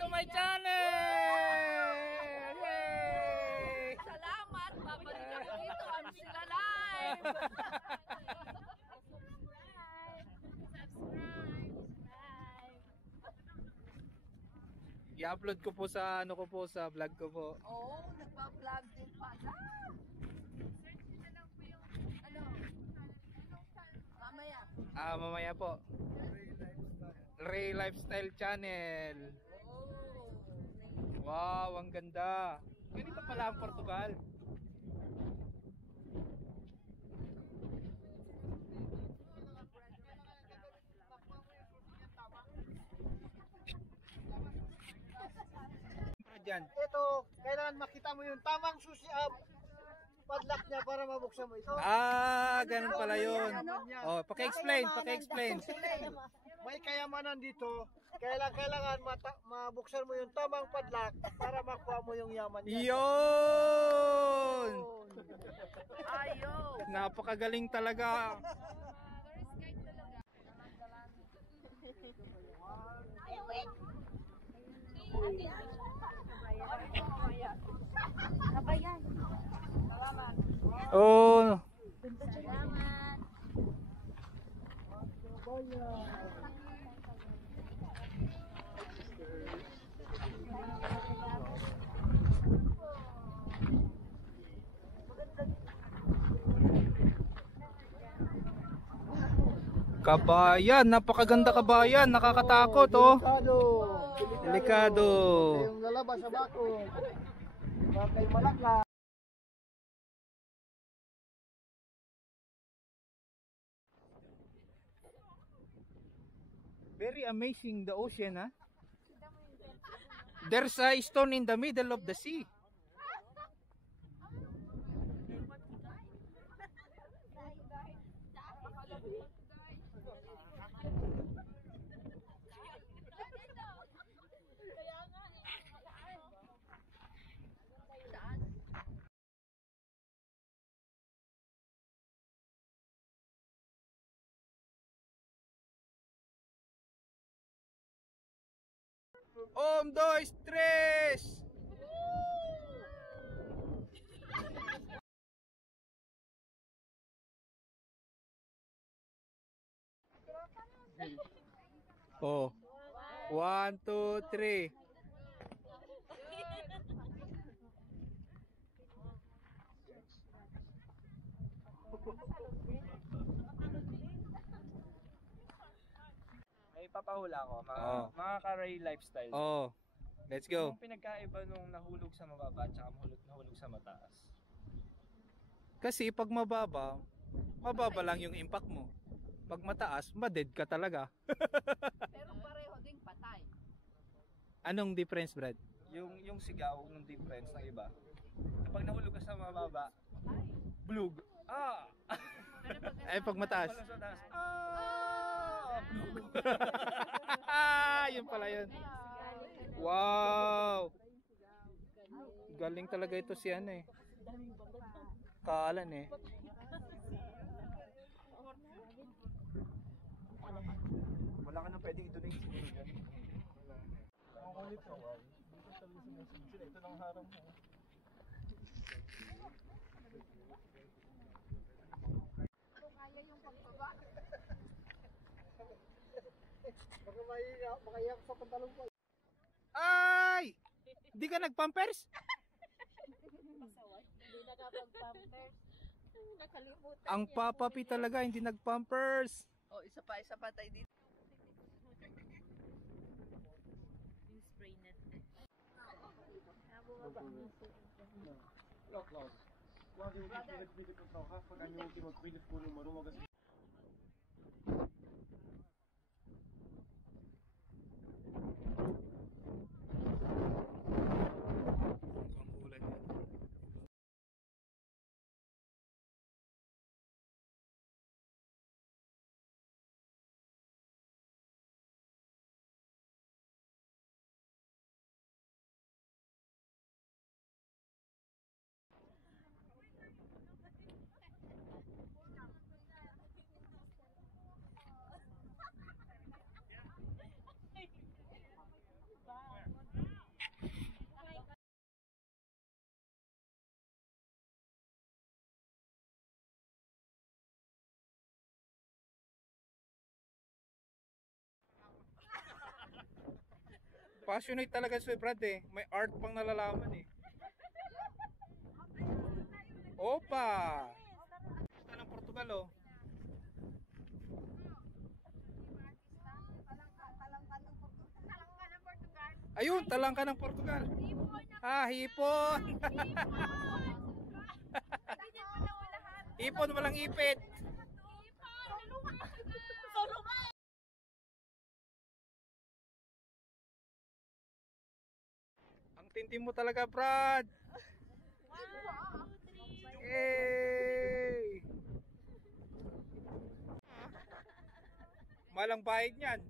to my channel! Yay! Salamat! Babalik ako dito. I'm still alive! I-upload ko po sa ano ko po, sa vlog ko po. Oo, nagpa-vlog din pala. Search nyo na lang po yung ano, mamaya. Mamaya po. Ray Lifestyle Channel. Wow, ang ganda. Ganito pala ang Portugal. Ito, kailangan makita mo yung tamang susi padlock niya para mabuksan mo ito. Ganun pala yun. Oh, paki-explain. May kayamanan dito. Kailangan mabuksan mo yung tamang padlock para makuha mo yung yaman niya. Yun! Ayo! Napakagaling talaga. Kabayan. Salamat. Oh. Salamat. Kabayan, napakaganda kabayan, nakakatakot oh. Delikado. Yung lalabas sa bako. Bakay malakla. Very amazing the ocean, huh? There's a stone in the middle of the sea. Dois, tres! Oh. 1, 2, 3. May papahula ko, mga ka-Ray Lifestyle. Oh. Let's go. Yung pinagkaiba nung nahulog sa mababa at saka nahulog sa mataas. Kasi pag mababa lang yung impact mo. Pag mataas, ma-dead ka talaga. Pero pareho ding patay. Anong difference, Brad? Yung sigaw ng difference ng iba. Kapag nahulog ka sa mababa, blug. Ay, pag mataas. Pag sa mataas, blug. Yun pala yun. Wow! Galing talaga ito si ano eh. Kaalan eh. Wala ka na pwedeng i-donate siguro dyan. Ang kulit ko. Ito lang harang mo. Kung kaya yung pagbaba. Baka maiyak sa pantalong ko. Ay! Hindi ka nag-pampers? Hindi nakapag-pampers. Nakalimutan. Ang papapi talaga, hindi nag-pampers. Oh, isa pa tayo dito. Yung spray net. Lock, lock. Quando eu tive que contra o Rafa, ganhou a última corrida, ficou número 1 logo assim. Passionate talaga si Brad eh. May art pang nalalaman eh. Opa! Ito ng Portugal oh. Ayun, talangka ng Portugal. Ah, hipon. Hipon, walang ipit. Ang tindi mo talaga, Brad. Hey! Malang bayad niyan.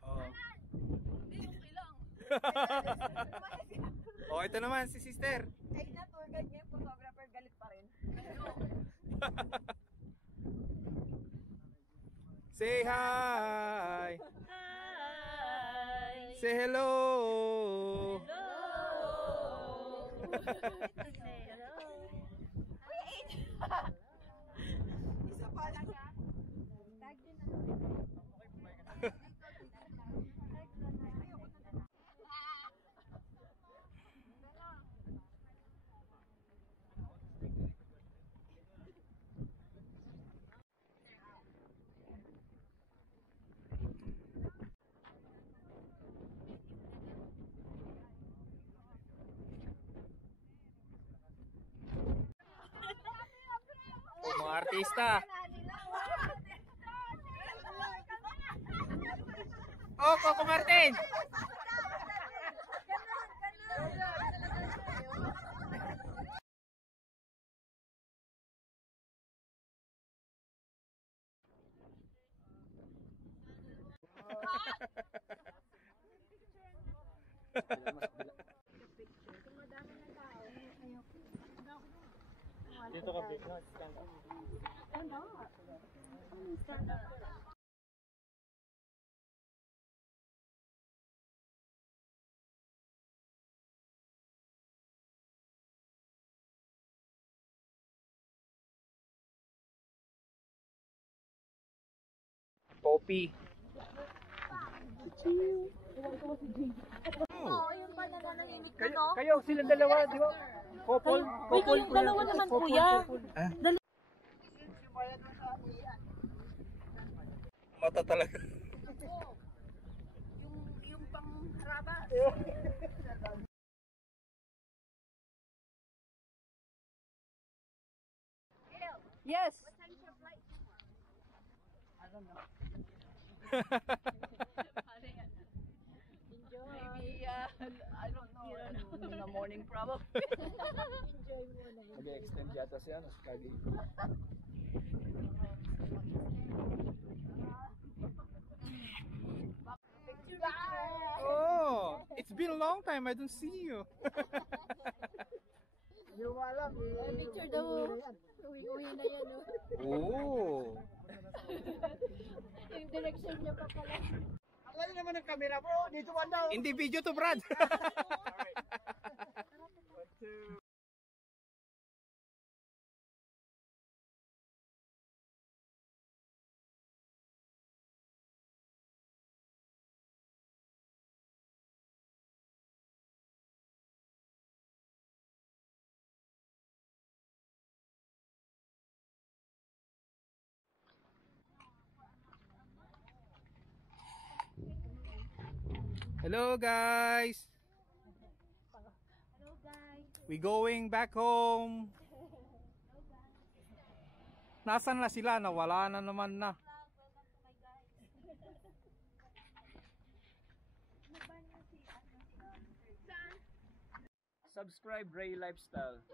Oh. Oh, ito naman si sister. Ay, na tour guide niya, photographer, galit pa rin. Say hi. Hi! Say hello. Isa pa lang ha. Tag din na. Oh, mga artista. Oh, Coco Martin. Dito ka, Vic. Poppy. Oo, yung pa nananahimik ka, no? Kayo, silang dalawa, di ba? Couple. Uy, kayong dalawa naman, kuya. Mata talaga. Yung pangharaba. Yes. Maybe, I don't know, in the morning probably. Mag-extend yata siya, no? Kagi. Oh, it's been a long time I don't see you. Hindi mo alam eh. Picture daw. Uwi-uwi na yan, no? Oh. Yung direction niya pa pala. Ang layo naman ng camera mo. Dito man daw. Hindi video to, Brad. Hello guys. Hello, guys. We going back home. Nasaan na sila? Nawala na naman na. Subscribe Ray Lifestyle.